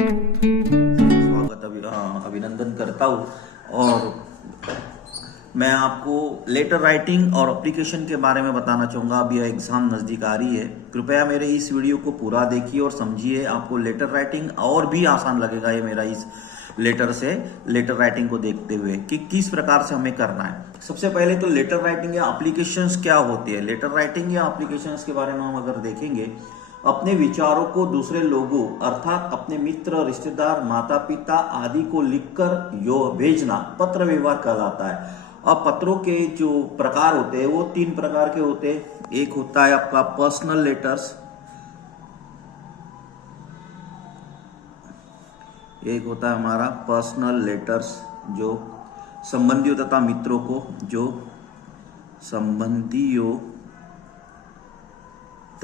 स्वागत अभिनंदन करता हूँ। और मैं आपको लेटर राइटिंग और एप्लीकेशन के बारे में बताना चाहूँगा। अभी यह एग्ज़ाम नज़दीक आ रही है। कृपया मेरे इस वीडियो को पूरा देखिए और समझिए, आपको लेटर राइटिंग और भी आसान लगेगा ये मेरा इस लेटर राइटिंग को देखते हुए कि किस प्रकार से हमें करना है। सबसे पहले तो लेटर राइटिंग या एप्लीकेशंस क्या होती है। लेटर राइटिंग या एप्लीकेशंस के बारे में हम अगर देखेंगे, अपने विचारों को दूसरे लोगों अर्थात अपने मित्र, रिश्तेदार, माता पिता आदि को लिखकर भेजना पत्र व्यवहार कहलाता है। अब पत्रों के जो प्रकार होते हैं वो 3 प्रकार के होते हैं। एक होता है आपका पर्सनल लेटर्स, एक होता है हमारा पर्सनल लेटर्स जो संबंधियों तथा मित्रों को, जो संबंधियों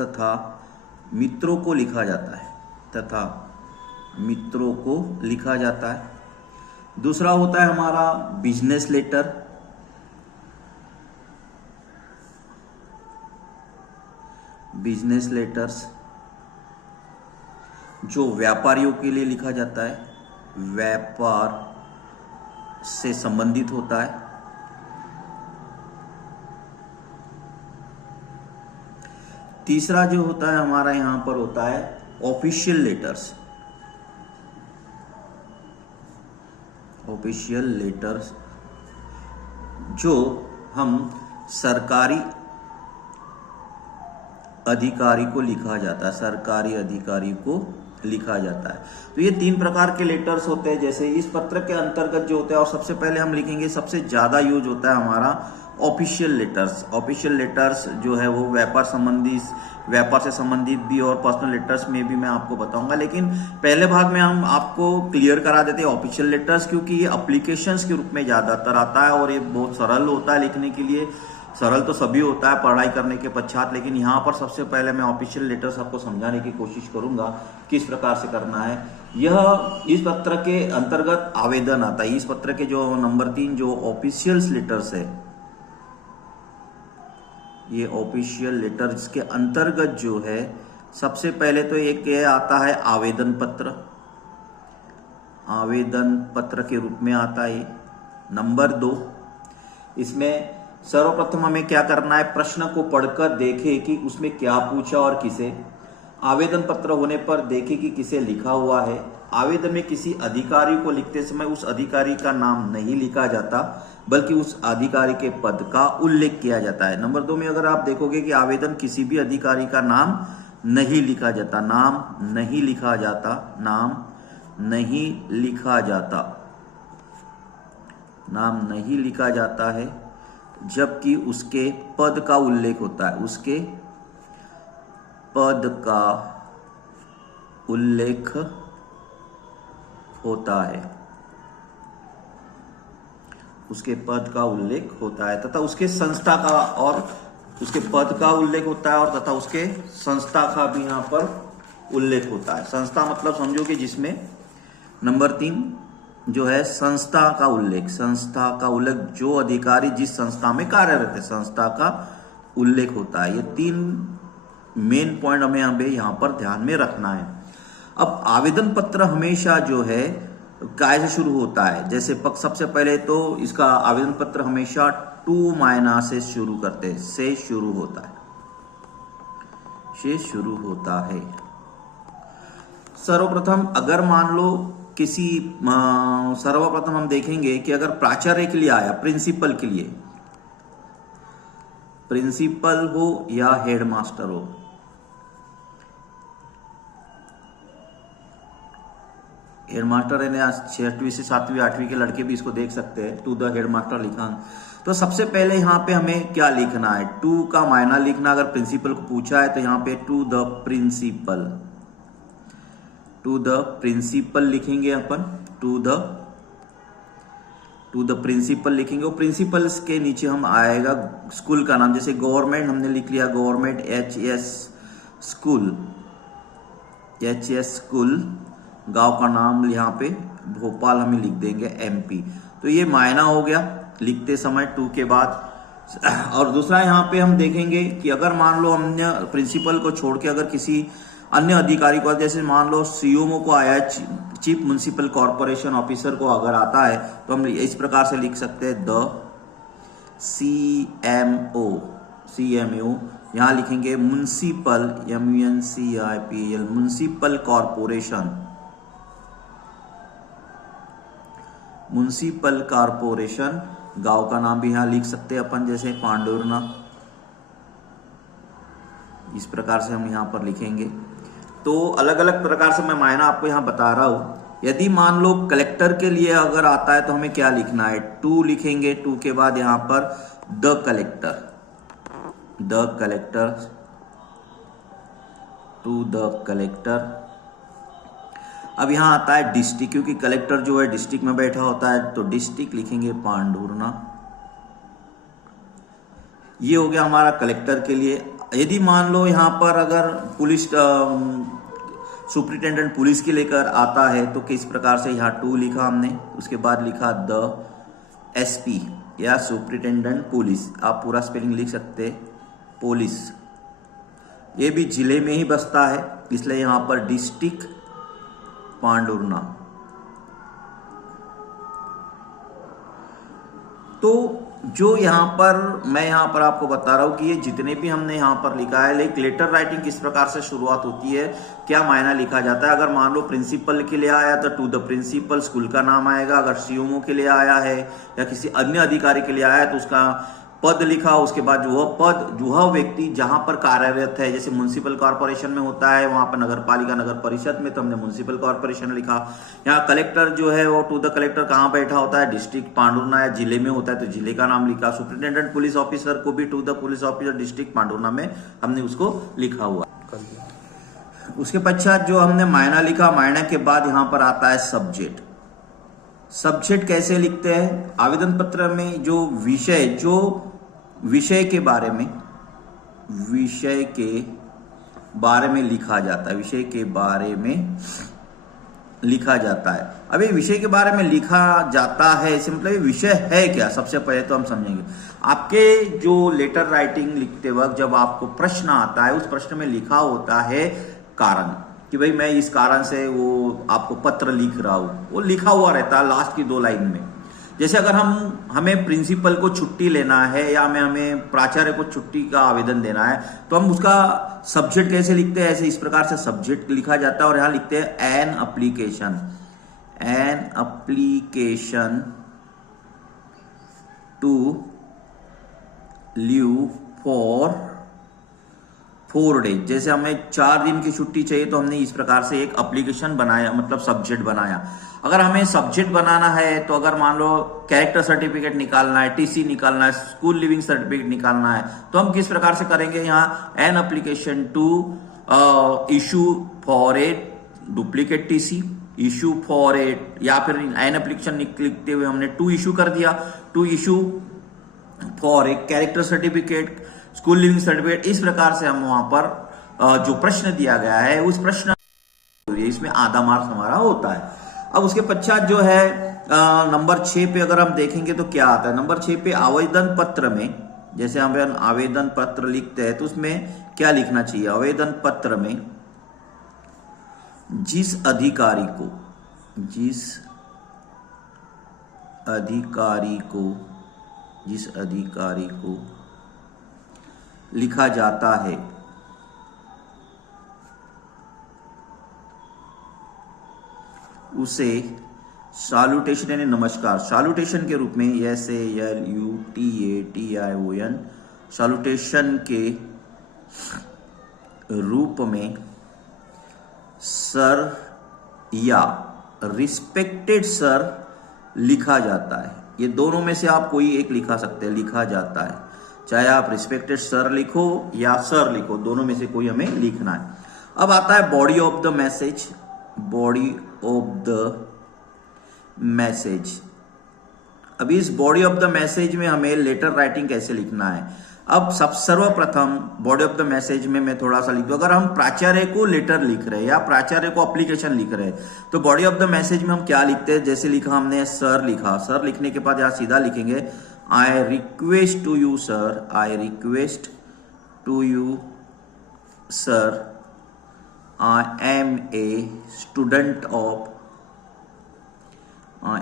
तथा मित्रों को लिखा जाता है, दूसरा होता है हमारा बिजनेस लेटर, बिजनेस लेटर्स जो व्यापारियों के लिए लिखा जाता है, व्यापार से संबंधित होता है। तीसरा जो होता है हमारा यहां पर होता है ऑफिशियल लेटर्स, ऑफिशियल लेटर्स जो हम सरकारी अधिकारी को लिखा जाता है, सरकारी अधिकारी को लिखा जाता है। तो ये 3 प्रकार के लेटर्स होते हैं। जैसे इस पत्र के अंतर्गत जो होते हैं, और सबसे पहले हम लिखेंगे, सबसे ज्यादा यूज होता है हमारा ऑफिशियल लेटर्स। ऑफिशियल लेटर्स जो है वो व्यापार से संबंधित भी, और पर्सनल लेटर्स में भी मैं आपको बताऊंगा। लेकिन पहले भाग में हम आपको क्लियर करा देते हैं ऑफिशियल लेटर्स, क्योंकि ये एप्लीकेशंस के रूप में ज्यादातर आता है और ये बहुत सरल होता है लिखने के लिए। सरल तो सभी होता है पढ़ाई करने के पश्चात, लेकिन यहाँ पर सबसे पहले मैं ऑफिशियल लेटर्स आपको समझाने की कोशिश करूंगा किस प्रकार से करना है। यह इस पत्र के अंतर्गत आवेदन आता है। इस पत्र के जो नंबर 3 जो ऑफिशियल लेटर्स है, ये ऑफिशियल लेटर्स के अंतर्गत जो है, सबसे पहले तो एक ये आता है आवेदन पत्र, आवेदन पत्र के रूप में आता है। नंबर 2, इसमें सर्वप्रथम हमें क्या करना है, प्रश्न को पढ़कर देखें कि उसमें क्या पूछा और किसे। आवेदन पत्र होने पर देखें कि किसे लिखा हुआ है। आवेदन में किसी अधिकारी को लिखते समय उस अधिकारी का नाम नहीं लिखा जाता, बल्कि उस अधिकारी के पद का उल्लेख किया जाता है। नंबर 2 में अगर आप देखोगे कि आवेदन किसी भी अधिकारी का नाम नहीं लिखा जाता, नाम नहीं लिखा जाता, नाम नहीं लिखा जाता, नाम नहीं लिखा जाता है, जबकि उसके पद का उल्लेख होता है, उसके पद का उल्लेख होता है, उसके पद का उल्लेख होता है तथा उसके संस्था का, और उसके पद का उल्लेख होता है और तथा उसके संस्था का भी यहां पर उल्लेख होता है। संस्था मतलब समझो कि जिसमें नंबर 3 जो है संस्था का उल्लेख, संस्था का उल्लेख, जो अधिकारी जिस संस्था में कार्यरत है, संस्था का उल्लेख होता है। ये 3 मेन पॉइंट हमें यहाँ पर ध्यान में रखना है। अब आवेदन पत्र हमेशा जो है काय से शुरू होता है। जैसे सबसे पहले तो इसका आवेदन पत्र हमेशा टू मायना से शुरू करते हैं, से शुरू होता है, से शुरू होता है। सर्वप्रथम अगर मान लो किसी सर्वप्रथम हम देखेंगे कि अगर प्राचार्य के लिए आया, प्रिंसिपल के लिए, प्रिंसिपल हो या हेडमास्टर हो, हेडमास्टर है ना, 6वीं से 7वीं 8वीं के लड़के भी इसको देख सकते हैं। टू द हेडमास्टर लिखा, तो सबसे पहले यहाँ पे हमें क्या लिखना है, टू का मायना लिखना। अगर प्रिंसिपल को पूछा है तो यहाँ पे to the principal, to the principal लिखेंगे अपन, टू द प्रिंसिपल लिखेंगे। और प्रिंसिपल्स के नीचे हम आएगा स्कूल का नाम, जैसे गवर्नमेंट हमने लिख लिया, government HS school, HS school, गांव का नाम यहाँ पे भोपाल हमें लिख देंगे MP। तो ये मायना हो गया लिखते समय टू के बाद। और दूसरा यहाँ पे हम देखेंगे कि अगर मान लो हमने प्रिंसिपल को छोड़ के अगर किसी अन्य अधिकारी को, जैसे मान लो CMO को आया, चीफ म्युनिसिपल कॉरपोरेशन ऑफिसर को अगर आता है तो हम इस प्रकार से लिख सकते हैं द CMO, यहाँ लिखेंगे म्युनिसिपल MUNCIPL म्युनिसिपल कॉरपोरेशन। गांव का नाम भी यहाँ लिख सकते हैं अपन, जैसे पांडुरना, इस प्रकार से हम यहाँ पर लिखेंगे। तो अलग अलग प्रकार से मैं मायना आपको यहाँ बता रहा हूं। यदि मान लो कलेक्टर के लिए अगर आता है तो हमें क्या लिखना है, टू लिखेंगे, टू के बाद यहाँ पर the collector to the collector. अब यहाँ आता है डिस्ट्रिक्ट, क्योंकि कलेक्टर जो है डिस्ट्रिक्ट में बैठा होता है, तो डिस्ट्रिक्ट लिखेंगे पांडुरना। ये हो गया हमारा कलेक्टर के लिए। यदि मान लो यहाँ पर अगर पुलिस सुप्रिटेंडेंट पुलिस के लेकर आता है तो किस प्रकार से, यहाँ टू लिखा हमने, उसके बाद लिखा द SP या सुप्रिटेंडेंट पुलिस। आप पूरा स्पेलिंग लिख सकते, पुलिस। ये भी जिले में ही बसता है, इसलिए यहाँ पर डिस्ट्रिक्ट पांडुरना। तो जो यहाँ पर मैं यहाँ पर आपको बता रहा हूं कि ये जितने भी हमने यहाँ पर लिखा है, लेकिन लेटर राइटिंग किस प्रकार से शुरुआत होती है, क्या मायना लिखा जाता है। अगर मान लो प्रिंसिपल के लिए आया तो टू द प्रिंसिपल स्कूल का नाम आएगा। अगर CMO के लिए आया है या किसी अन्य अधिकारी के लिए आया है तो उसका पद लिखा, उसके बाद वह व्यक्ति जहां पर कार्यरत है, जैसे म्युनिसिपल कॉर्पोरेशन में होता है वहां पर नगर पालिका नगर परिषद में, तो हमने म्युनिसिपल कॉर्पोरेशन लिखा। यहाँ कलेक्टर जो है वो टू द कलेक्टर कहाँ बैठा होता है, डिस्ट्रिक्ट पांडुरना या जिले में होता है तो जिले का नाम लिखा। सुप्रिंटेंडेंट पुलिस ऑफिसर को भी to the police officer district Pandhurna में हमने उसको लिखा हुआ। उसके पश्चात जो हमने मायना लिखा, मायना के बाद यहाँ पर आता है सब्जेक्ट। सब्जेक्ट कैसे लिखते हैं, आवेदन पत्र में जो विषय के बारे में लिखा जाता है, विषय के बारे में लिखा जाता है। अब ये विषय के बारे में लिखा जाता है, इसे मतलब ये विषय है क्या, सबसे पहले तो हम समझेंगे। आपके जो लेटर राइटिंग लिखते वक्त जब आपको प्रश्न आता है, उस प्रश्न में लिखा होता है कारण, कि भाई मैं इस कारण से वो आपको पत्र लिख रहा हूं, वो लिखा हुआ रहता है लास्ट की 2 लाइन में। जैसे अगर हमें प्रिंसिपल को छुट्टी लेना है या हमें प्राचार्य को छुट्टी का आवेदन देना है, तो हम उसका सब्जेक्ट कैसे लिखते हैं, ऐसे इस प्रकार से सब्जेक्ट लिखा जाता है। और यहां लिखते हैं an application to leave for 4 days. जैसे हमें 4 दिन की छुट्टी चाहिए तो हमने इस प्रकार से एक एप्लीकेशन बनाया, मतलब सब्जेक्ट बनाया। अगर हमें सब्जेक्ट बनाना है तो अगर मान लो कैरेक्टर सर्टिफिकेट निकालना है, TC निकालना है, स्कूल लिविंग सर्टिफिकेट निकालना है, तो हम किस प्रकार से करेंगे, यहाँ an application to issue for a duplicate TC, issue for a, या फिर एन एप्लीकेशन लिखते हुए हमने टू इशू कर दिया, to issue for a character certificate, school leaving certificate. इस प्रकार से हम वहां पर जो प्रश्न दिया गया है उस प्रश्न, इसमें आधा मार्क्स हमारा होता है। अब उसके पश्चात जो है नंबर 6 पे अगर हम देखेंगे तो क्या आता है, नंबर 6 पे आवेदन पत्र में, जैसे हम आवेदन पत्र लिखते हैं तो उसमें क्या लिखना चाहिए, आवेदन पत्र में जिस अधिकारी को लिखा जाता है उसे सैल्यूटेशन यानी नमस्कार, सैल्यूटेशन के रूप में, SALUTATION, सैल्यूटेशन के रूप में सर या रिस्पेक्टेड सर लिखा जाता है। ये दोनों में से आप कोई एक लिखा सकते हैं, लिखा जाता है। चाहे आप रिस्पेक्टेड सर लिखो या सर लिखो, दोनों में से कोई हमें लिखना है। अब आता है body of the message. Body of the message, अब इस बॉडी ऑफ द मैसेज में हमें लेटर राइटिंग कैसे लिखना है। अब सर्वप्रथम बॉडी ऑफ द मैसेज में मैं थोड़ा सा लिख दूं। अगर हम प्राचार्य को लेटर लिख रहे हैं या प्राचार्य को एप्लीकेशन लिख रहे हैं तो बॉडी ऑफ द मैसेज में हम क्या लिखते हैं, जैसे लिखा हमने सर लिखा, सर लिखने के बाद यहां सीधा लिखेंगे I request to you sir, I request to you sir, I am a student of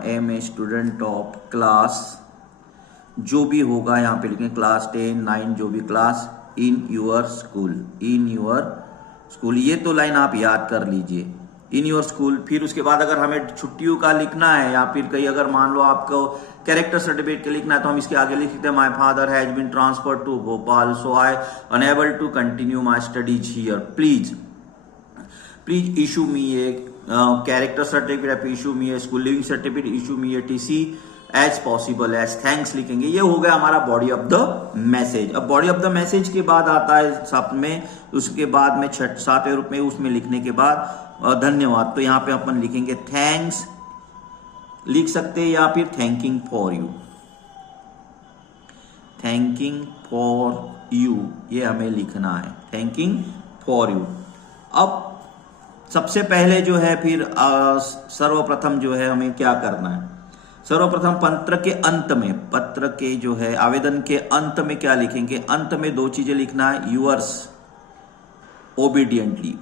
am a student of class, जो भी होगा यहाँ पे लिखेंगे क्लास 10, 9 जो भी class, in your school, in your school. ये तो लाइन आप याद कर लीजिए, इन योर स्कूल। फिर उसके बाद अगर हमें छुट्टियों का लिखना है या फिर कहीं अगर मान लो आपको कैरेक्टर सर्टिफिकेट के लिखना है तो हम इसके आगे लिख सकते हैं my father has been transferred to Bhopal so I unable to continue my studies here, please issue me a character certificate, issue me a school leaving certificate, issue me a TC as possible as, thanks लिखेंगे। ये हो गया हमारा body of the message. अब body of the message के बाद आता है शब्द में, उसके बाद में 7वें रूप में उसमें लिखने के बाद धन्यवाद, तो यहां पे अपन लिखेंगे थैंक्स लिख सकते हैं या फिर thanking for you, thanking for you ये हमें लिखना है, थैंकिंग फॉर यू। अब सबसे पहले जो है फिर सर्वप्रथम जो है हमें क्या करना है, सर्वप्रथम पत्र के अंत में, पत्र के जो है आवेदन के अंत में क्या लिखेंगे, अंत में 2 चीजें लिखना है, यूअर्स ओबीडियंटली।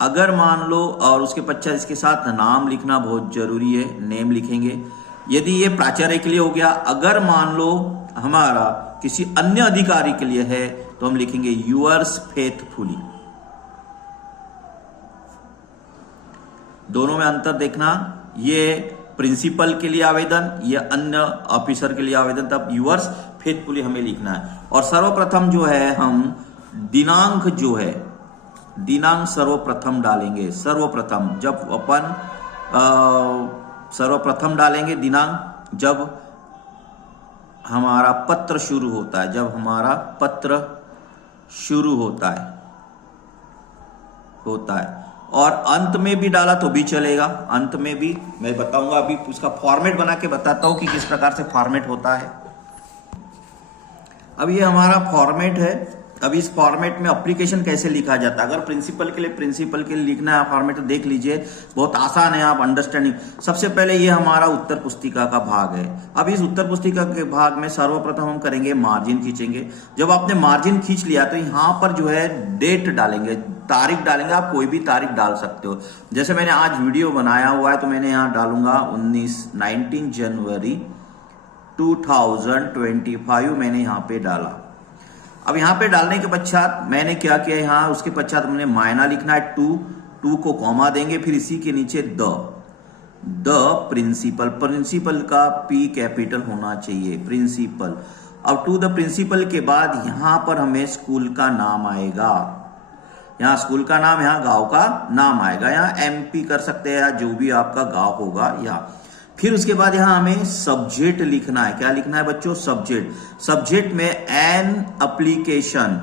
अगर मान लो और उसके पश्चात इसके साथ नाम लिखना बहुत जरूरी है, नेम लिखेंगे। यदि ये प्राचार्य के लिए हो गया, अगर मान लो हमारा किसी अन्य अधिकारी के लिए है तो हम लिखेंगे यूअर्स फेथफुली। दोनों में अंतर देखना, ये प्रिंसिपल के लिए आवेदन, ये अन्य ऑफिसर के लिए आवेदन, तब यूअर्स फेथफुली हमें लिखना है। और सर्वप्रथम जो है हम दिनांक जो है, दिनांक सर्वप्रथम डालेंगे, सर्वप्रथम जब अपन सर्वप्रथम डालेंगे दिनांक जब हमारा पत्र शुरू होता है, जब हमारा पत्र शुरू होता है। और अंत में भी डाला तो भी चलेगा, अंत में भी मैं बताऊंगा, अभी उसका फॉर्मेट बना के बताता हूं कि किस प्रकार से फॉर्मेट होता है। अब ये हमारा फॉर्मेट है। अब इस फॉर्मेट में एप्लीकेशन कैसे लिखा जाता है, अगर प्रिंसिपल के लिए लिखना है फॉर्मेट तो देख लीजिए, बहुत आसान है, आप अंडरस्टैंडिंग। सबसे पहले ये हमारा उत्तर पुस्तिका का भाग है। अब इस उत्तर पुस्तिका के भाग में सर्वप्रथम हम करेंगे मार्जिन खींचेंगे। जब आपने मार्जिन खींच लिया तो यहाँ पर जो है डेट डालेंगे, तारीख डालेंगे। आप कोई भी तारीख डाल सकते हो, जैसे मैंने आज वीडियो बनाया हुआ है तो मैंने यहाँ डालूंगा 19 जनवरी 2025 मैंने यहाँ पे डाला। अब यहाँ पे डालने के पश्चात मैंने क्या किया, यहाँ उसके पश्चात हमने मायना लिखना है, टू को कॉमा देंगे, फिर इसी के नीचे द प्रिंसिपल का पी कैपिटल होना चाहिए, प्रिंसिपल। अब टू द प्रिंसिपल के बाद यहाँ पर हमें स्कूल का नाम आएगा, यहाँ स्कूल का नाम, यहाँ गांव का नाम आएगा, यहाँ एमपी कर सकते हैं या जो भी आपका गांव होगा यहाँ। फिर उसके बाद यहां हमें सब्जेक्ट लिखना है। क्या लिखना है बच्चों, सब्जेक्ट में एन एप्लीकेशन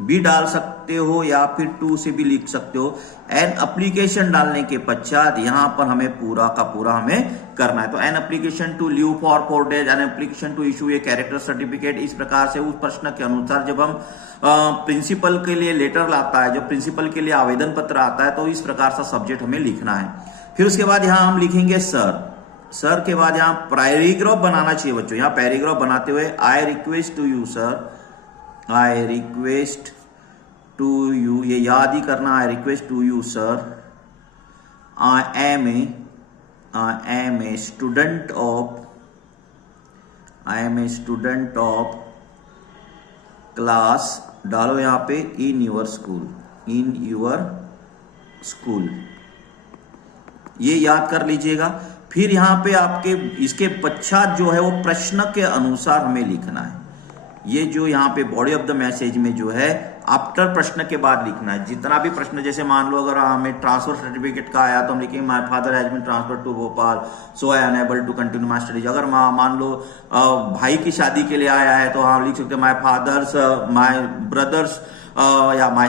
भी डाल सकते हो या फिर टू से भी लिख सकते हो। एन एप्लीकेशन डालने के पश्चात यहां पर हमें पूरा का पूरा हमें करना है। तो an application to leave for 4 days, an application to issue a character certificate. इस प्रकार से उस प्रश्न के अनुसार जब हम प्रिंसिपल के लिए लेटर लाता है, जब प्रिंसिपल के लिए आवेदन पत्र आता है तो इस प्रकार से सब्जेक्ट हमें लिखना है। फिर उसके बाद यहां हम लिखेंगे सर के बाद यहां पैराग्राफ बनाना चाहिए बच्चों। यहां पैराग्राफ बनाते हुए I request to you sir, I request to you, ये याद ही करना, I request to you sir, I am a student of class, डालो यहां पे इन योर स्कूल, ये याद कर लीजिएगा। फिर यहां पे आपके इसके पश्चात जो है वो प्रश्न के अनुसार हमें लिखना है। ये जो यहाँ पे बॉडी ऑफ द मैसेज में जो है आफ्टर प्रश्न के बाद लिखना है। जितना भी प्रश्न, जैसे मान लो अगर हमें ट्रांसफर सर्टिफिकेट का आया तो हम लिखेंगे my father has been transferred to Bhopal so I unable to continue my studies. अगर मान लो भाई की शादी के लिए आया है तो हम लिख सकते हैं माय फादर्स, माय ब्रदर्स या my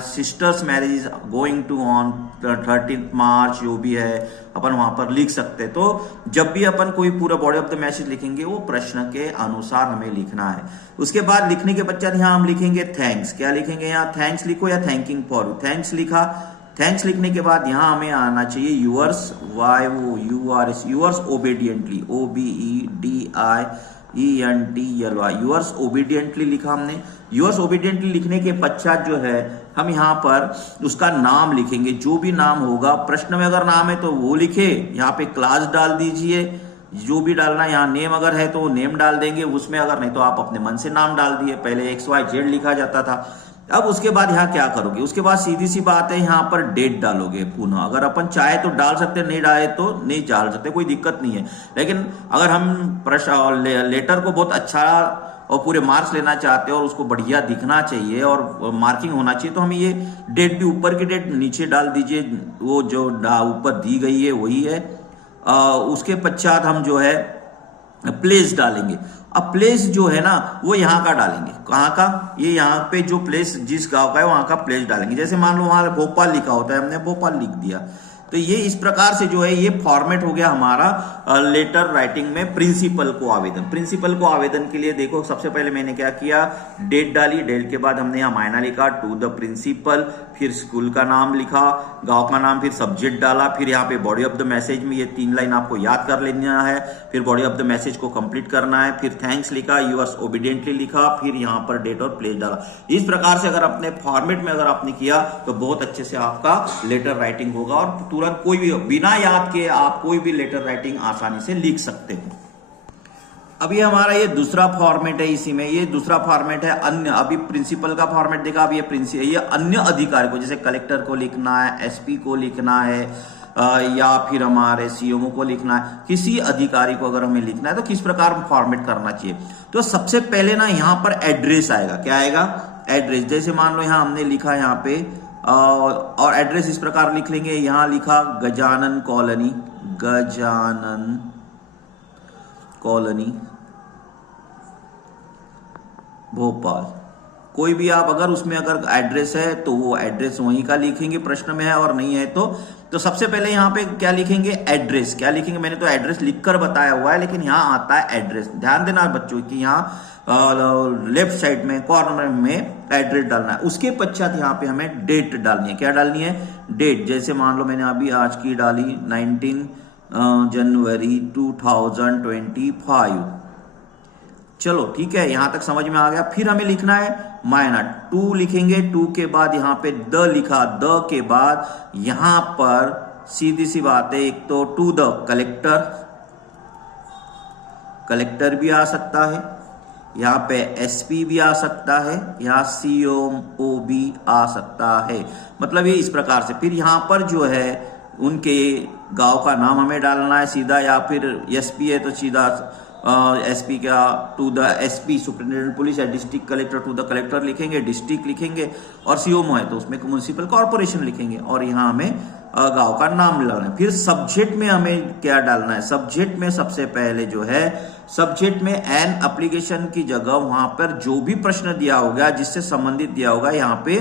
sister's marriage is going to on 13 March, जो भी है अपन वहां पर लिख सकते हैं। तो जब भी अपन कोई पूरा बॉडी ऑफ द मैसेज लिखेंगे वो प्रश्न के अनुसार हमें लिखना है। उसके बाद लिखने के पश्चात यहाँ हम लिखेंगे थैंक्स। क्या लिखेंगे यहाँ, थैंक्स लिखो या थैंकिंग फॉर यू। थैंक्स लिखा, थैंक्स लिखने के बाद यहाँ हमें आना चाहिए yours, YOURS, yours obediently, OBEDIENTLY, yours obediently लिखा हमने। यूअर्स ओबीडियंटली लिखने के पश्चात जो है हम यहाँ पर उसका नाम लिखेंगे, जो भी नाम होगा, प्रश्न में अगर नाम है तो वो लिखे, यहाँ पे क्लास डाल दीजिए, जो भी डालना है, यहाँ नेम अगर है तो नेम डाल देंगे उसमें, अगर नहीं तो आप अपने मन से नाम डाल दिए। पहले XYZ लिखा जाता था। अब उसके बाद यहाँ क्या करोगे, उसके बाद सीधी सी बात है, यहाँ पर डेट डालोगे पुनः। अगर अपन चाहे तो डाल सकते, नहीं डाले तो नहीं डाल सकते, कोई दिक्कत नहीं है। लेकिन अगर हम प्रश्न लेटर को बहुत अच्छा और पूरे मार्क्स लेना चाहते हैं और उसको बढ़िया दिखना चाहिए और मार्किंग होना चाहिए, तो हमें ये डेट भी, ऊपर की डेट नीचे डाल दीजिए, वो जो ऊपर दी गई है वही है। उसके पश्चात हम जो है प्लेस डालेंगे। अब प्लेस जो है ना वो यहाँ का डालेंगे, कहाँ का, ये यहाँ पे जो प्लेस जिस गांव का है वहां का प्लेस डालेंगे। जैसे मान लो वहां भोपाल लिखा होता है, हमने भोपाल लिख दिया। तो ये इस प्रकार से जो है ये फॉर्मेट हो गया हमारा लेटर राइटिंग में प्रिंसिपल को आवेदन। प्रिंसिपल को आवेदन के लिए देखो, सबसे पहले मैंने क्या किया, डेट डाली, डेट के बाद हमने यहाँ मायना लिखा, टू द प्रिंसिपल, फिर स्कूल का नाम लिखा, गांव का नाम, फिर सब्जेक्ट डाला, फिर यहाँ पे बॉडी ऑफ द मैसेज में ये 3 लाइन आपको याद कर लेना है, फिर बॉडी ऑफ द मैसेज को कंप्लीट करना है, फिर थैंक्स लिखा, यूअर्स ओबीडियंटली लिखा, फिर यहाँ पर डेट और प्लेस डाला। इस प्रकार से अगर अपने फॉर्मेट में अगर आपने किया तो बहुत अच्छे से आपका लेटर राइटिंग होगा और तुरंत कोई भी बिना याद के आप कोई भी लेटर राइटिंग आसानी से लिख सकते हो। अभी हमारा ये दूसरा फॉर्मेट है, इसी में ये दूसरा फॉर्मेट है अन्य। अभी प्रिंसिपल का फॉर्मेट देखा, अब ये अन्य अधिकारी को, जैसे कलेक्टर को लिखना है, एसपी को लिखना है, या फिर हमारे सीएमओ को लिखना है, किसी अधिकारी को अगर हमें लिखना है तो किस प्रकार फॉर्मेट करना चाहिए। तो सबसे पहले ना यहाँ पर एड्रेस आएगा। क्या आएगा, एड्रेस। जैसे मान लो यहाँ हमने लिखा यहाँ पे और एड्रेस इस प्रकार लिख लेंगे, यहां लिखा गजानन कॉलोनी, गजानन कॉलोनी भोपाल। कोई भी आप अगर उसमें अगर एड्रेस है तो वो एड्रेस वहीं का लिखेंगे, प्रश्न में है, और नहीं है तो सबसे पहले यहाँ पे क्या लिखेंगे, एड्रेस। क्या लिखेंगे, मैंने तो एड्रेस लिखकर बताया हुआ है, लेकिन यहाँ आता है एड्रेस। ध्यान देना बच्चों कि यहाँ लेफ्ट साइड में कॉर्नर में एड्रेस डालना है। उसके पश्चात यहाँ पे हमें डेट डालनी है। क्या डालनी है, डेट। जैसे मान लो मैंने अभी आज की डाली 19 जनवरी 2025। चलो ठीक है, यहां तक समझ में आ गया। फिर हमें लिखना है मायना, 2 लिखेंगे, 2 के बाद यहां पे द लिखा, द के बाद यहां पर सीधी सी बात है, एक तो टू द कलेक्टर, कलेक्टर भी आ सकता है, यहाँ पे एसपी भी आ सकता है, यहाँ सीओ भी आ सकता है। मतलब ये इस प्रकार से। फिर यहाँ पर जो है उनके गांव का नाम हमें डालना है सीधा, या फिर एसपी है तो सीधा एसपी का to the SP superintendent police, या district collector to the collector लिखेंगे, डिस्ट्रिक्ट लिखेंगे, और सीओमओ है तो उसमें म्युनिसिपल कॉर्पोरेशन लिखेंगे, और यहाँ हमें गांव का नाम डालना है। फिर सब्जेक्ट में हमें क्या डालना है, सब्जेक्ट में सबसे पहले जो है सब्जेक्ट में एन एप्लीकेशन की जगह वहां पर जो भी प्रश्न दिया होगा जिससे संबंधित दिया होगा यहाँ पे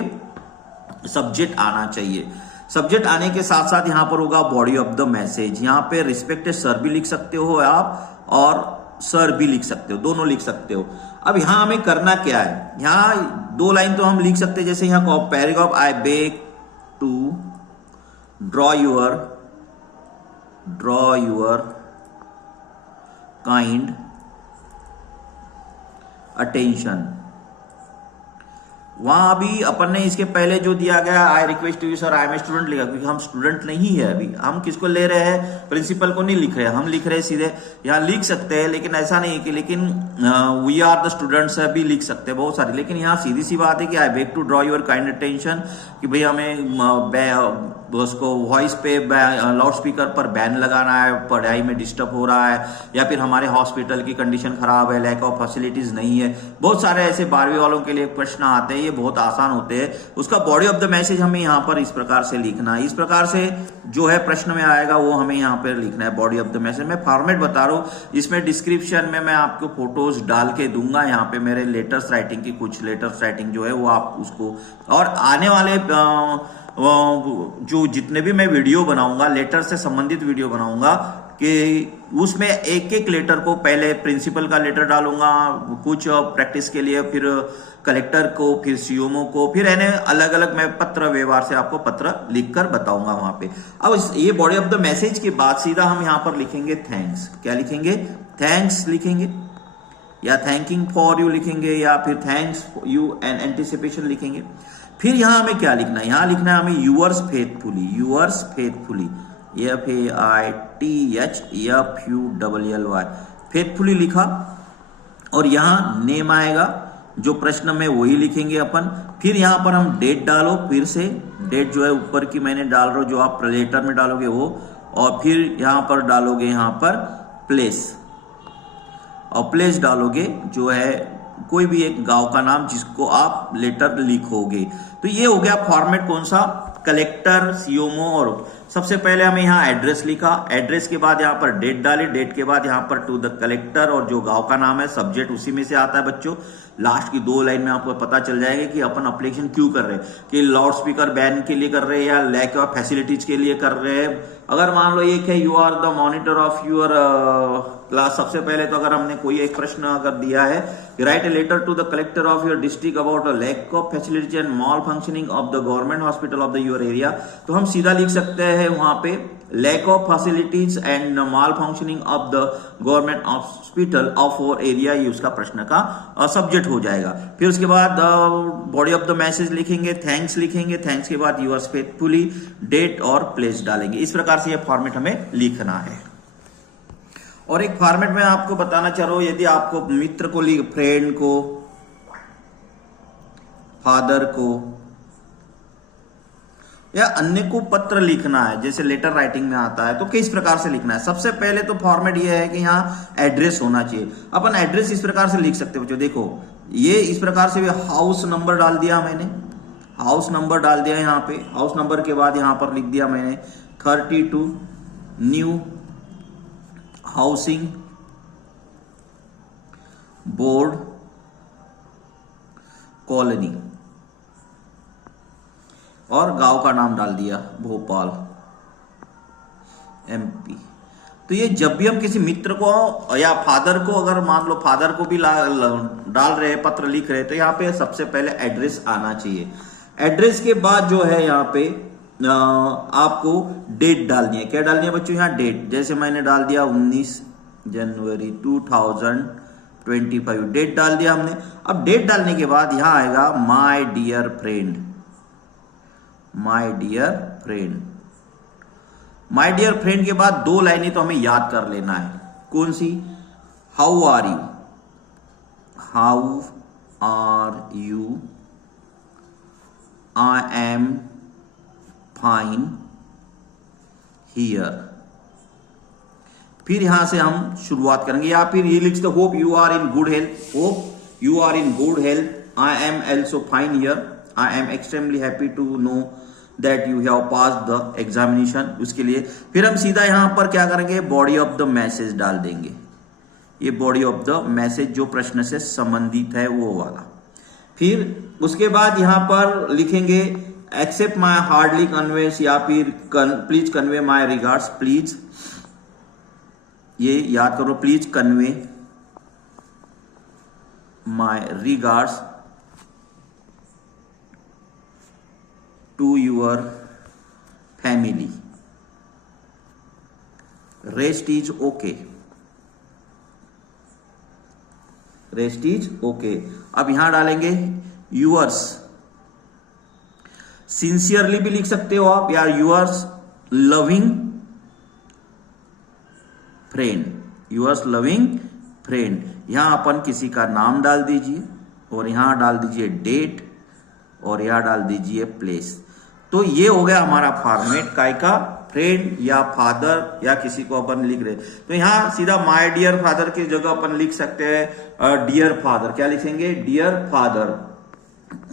सब्जेक्ट आना चाहिए। सब्जेक्ट आने के साथ साथ यहाँ पर होगा बॉडी ऑफ द मैसेज। यहाँ पे रिस्पेक्टेड सर भी लिख सकते हो आप और सर भी लिख सकते हो, दोनों लिख सकते हो। अब यहां हमें करना क्या है, यहाँ 2 लाइन तो हम लिख सकते हैं, जैसे यहाँ paragraph, I beg to draw your kind attention. वहां अभी अपन ने इसके पहले जो दिया गया, I request you sir, I am a student लिखा, क्योंकि हम स्टूडेंट नहीं है अभी। हम किसको ले रहे हैं, प्रिंसिपल को नहीं लिख रहे हैं, हम लिख रहे हैं सीधे। यहाँ लिख सकते हैं, लेकिन ऐसा नहीं है कि लेकिन वी आर द स्टूडेंट्स है भी लिख सकते हैं बहुत सारे। लेकिन यहाँ सीधी सी बात है कि I beg to draw your kind attention, कि भाई हमें उसको वॉइस पे लाउड स्पीकर पर बैन लगाना है, पढ़ाई में डिस्टर्ब हो रहा है, या फिर हमारे हॉस्पिटल की कंडीशन खराब है, लैक ऑफ फैसिलिटीज नहीं है। बहुत सारे ऐसे 12वीं वालों के लिए प्रश्न आते हैं, ये बहुत आसान होते हैं। उसका बॉडी ऑफ द मैसेज हमें यहाँ पर इस प्रकार से लिखना है। इस प्रकार से जो है प्रश्न में आएगा वो हमें यहाँ पर लिखना है, बॉडी ऑफ द मैसेज। मैं फॉर्मेट बता रहा हूँ, इसमें डिस्क्रिप्शन में मैं आपको फोटोज डाल के दूंगा। यहाँ पे मेरे लेटर्स राइटिंग की कुछ लेटर्स राइटिंग जो है वो आप उसको, और आने वाले जो जितने भी मैं वीडियो बनाऊंगा, लेटर से संबंधित वीडियो बनाऊंगा, कि उसमें एक एक लेटर को पहले प्रिंसिपल का लेटर डालूंगा कुछ प्रैक्टिस के लिए, फिर कलेक्टर को, फिर सीएमओ को, फिर अलग अलग मैं पत्र व्यवहार से आपको पत्र लिखकर बताऊंगा वहां पे। अब ये बॉडी ऑफ द मैसेज के बाद सीधा हम यहां पर लिखेंगे थैंक्स। क्या लिखेंगे, थैंक्स लिखेंगे, या थैंकिंग फॉर यू लिखेंगे, या फिर थैंक्स यू एंड एंटिसिपेशन लिखेंगे। फिर यहां हमें क्या लिखना है, यहां लिखना है हमें yours faithfully, yours faithfully, FAITHFULLY, faithfully लिखा। और यहां नेम आएगा, जो प्रश्न में वही लिखेंगे अपन। फिर यहां पर हम डेट डालो, फिर से डेट जो है ऊपर की मैंने डाल रहा हूं, जो आप लेटर में डालोगे वो। और फिर यहां पर डालोगे यहां पर प्लेस, और प्लेस डालोगे जो है कोई भी एक गांव का नाम जिसको आप लेटर लिखोगे। तो ये हो गया फॉर्मेट कौन सा, कलेक्टर, सीओमओ। और सबसे पहले हमें यहाँ एड्रेस लिखा, एड्रेस के बाद यहाँ पर डेट डाले, डेट के बाद यहाँ पर टू द कलेक्टर, और जो गांव का नाम है सब्जेक्ट उसी में से आता है बच्चों। लास्ट की 2 लाइन में आपको पता चल जाएगा कि अपन अप्लीकेशन क्यों कर रहे हैं, कि लाउड स्पीकर बैन के लिए कर रहे हैं या लैक ऑफ फैसिलिटीज के लिए कर रहे हैं। अगर मान लो ये कि you are the monitor of your class, सबसे पहले तो अगर हमने कोई एक प्रश्न अगर दिया है, write a letter to the collector of your district about a lack of facilities and malfunctioning of the government hospital of the your area, तो हम सीधा लिख सकते हैं वहां पे lack of facilities and malfunctioning of the government hospital of और area, ये उसका प्रश्न का सब्जेक्ट हो जाएगा। फिर उसके बाद बॉडी ऑफ द मैसेज लिखेंगे, थैंक्स लिखेंगे, थैंक्स के बाद यूअर्स फेथफुली, डेट और प्लेस डालेंगे। इस प्रकार से ये फॉर्मेट हमें लिखना है। और एक फॉर्मेट में आपको बताना चाह रहा हूं, यदि आपको मित्र को, फ्रेंड को, फादर को या अन्य को पत्र लिखना है, जैसे लेटर राइटिंग में आता है, तो किस प्रकार से लिखना है। सबसे पहले तो फॉर्मेट ये है कि यहाँ एड्रेस होना चाहिए। अपन एड्रेस इस प्रकार से लिख सकते हो बच्चों, देखो ये इस प्रकार से हाउस नंबर डाल दिया मैंने, हाउस नंबर डाल दिया यहाँ पे। हाउस नंबर के बाद यहाँ पर लिख दिया मैंने 32 न्यू हाउसिंग बोर्ड कॉलोनी, और गांव का नाम डाल दिया भोपाल MP। तो ये जब भी हम किसी मित्र को या फादर को, अगर मान लो फादर को भी डाल रहे हैं, पत्र लिख रहे हैं, तो यहाँ पे सबसे पहले एड्रेस आना चाहिए। एड्रेस के बाद जो है यहाँ पे आपको डेट डालनी है। क्या डालनी है बच्चों, यहाँ डेट, जैसे मैंने डाल दिया 19 जनवरी 2025, डेट डाल दिया हमने। अब डेट डालने के बाद यहाँ आएगा my dear friend, my dear friend. My dear friend के बाद 2 लाइनें तो हमें याद कर लेना है। कौन सी, how are you, how are you, I am fine here. फिर यहां से हम शुरुआत करेंगे, या फिर ये लिख दो hope you are in good health, hope you are in good health, I am also fine here, I am extremely happy to know that you have passed the examination. उसके लिए फिर हम सीधा यहां पर क्या करेंगे, बॉडी ऑफ द मैसेज डाल देंगे। ये बॉडी ऑफ द मैसेज जो प्रश्न से संबंधित है वो वाला। फिर उसके बाद यहां पर लिखेंगे एक्सेप्ट माई हार्डली कन्वेंस, या फिर please convey my regards, please, ये याद करो, please convey my regards to your family, rest is okay, rest is okay. अब यहां डालेंगे यूअर्स, सिंसियरली भी लिख सकते हो आप, या yours loving friend, yours loving friend. यहां अपन किसी का नाम डाल दीजिए, और यहां डाल दीजिए डेट, और यहां डाल दीजिए प्लेस। तो ये हो गया हमारा फॉर्मेट, काय का, फ्रेंड या फादर या किसी को अपन लिख रहे। तो यहां सीधा माय डियर फादर की जगह अपन लिख सकते हैं डियर फादर। क्या लिखेंगे, डियर फादर।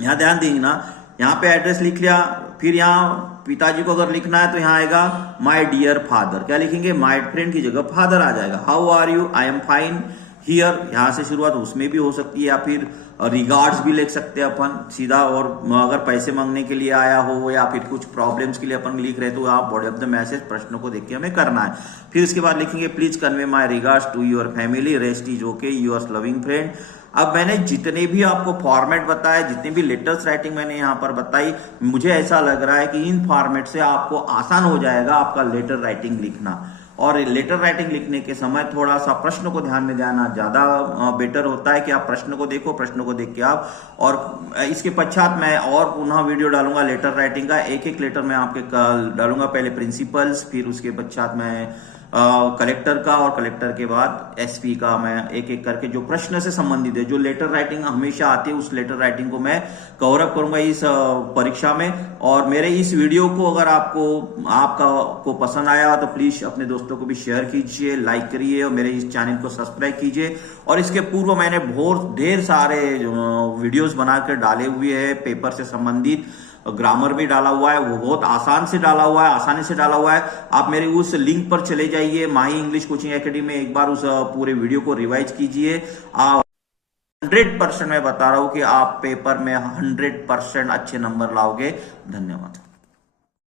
यहां ध्यान देंगे ना, यहां पे एड्रेस लिख लिया, फिर यहां पिताजी को अगर लिखना है तो यहां आएगा माय डियर फादर। क्या लिखेंगे, माय फ्रेंड की जगह फादर आ जाएगा। How are you, I am fine here, यहां से शुरुआत उसमें भी हो सकती है, या फिर रिगार्ड्स भी लिख सकते हैं अपन सीधा। और अगर पैसे मांगने के लिए आया हो या फिर कुछ प्रॉब्लम्स के लिए अपन लिख रहे हैं, तो आप बॉडी ऑफ द मैसेज प्रश्नों को देख के हमें करना है। फिर उसके बाद लिखेंगे please convey my regards to your family, rest is okay, yours loving friend. अब मैंने जितने भी आपको फॉर्मेट बताए, जितने भी लेटर्स राइटिंग मैंने यहाँ पर बताई, मुझे ऐसा लग रहा है कि इन फॉर्मेट से आपको आसान हो जाएगा आपका लेटर राइटिंग लिखना। और लेटर राइटिंग लिखने के समय थोड़ा सा प्रश्न को ध्यान में देना ज्यादा बेटर होता है कि आप प्रश्न को देखो, प्रश्न को देख के आप, और इसके पश्चात मैं और पुनः वीडियो डालूंगा लेटर राइटिंग का। एक एक लेटर मैं आपके डालूंगा, पहले प्रिंसिपल्स, फिर उसके पश्चात मैं कलेक्टर का, और कलेक्टर के बाद एसपी का। मैं एक एक करके जो प्रश्न से संबंधित है, जो लेटर राइटिंग हमेशा आती है, उस लेटर राइटिंग को मैं कवर अप करूंगा इस परीक्षा में। और मेरे इस वीडियो को अगर आपको पसंद आया तो प्लीज अपने दोस्तों को भी शेयर कीजिए, लाइक करिए, और मेरे इस चैनल को सब्सक्राइब कीजिए। और इसके पूर्व मैंने बहुत ढेर सारे वीडियोस बनाकर डाले हुए हैं पेपर से संबंधित, ग्रामर भी डाला हुआ है, वो बहुत आसानी से डाला हुआ है। आप मेरे उस लिंक पर चले जाइए, माही इंग्लिश कोचिंग एकेडमी में, एक बार उस पूरे वीडियो को रिवाइज कीजिए। आप 100% मैं बता रहा हूं कि आप पेपर में 100% अच्छे नंबर लाओगे। धन्यवाद।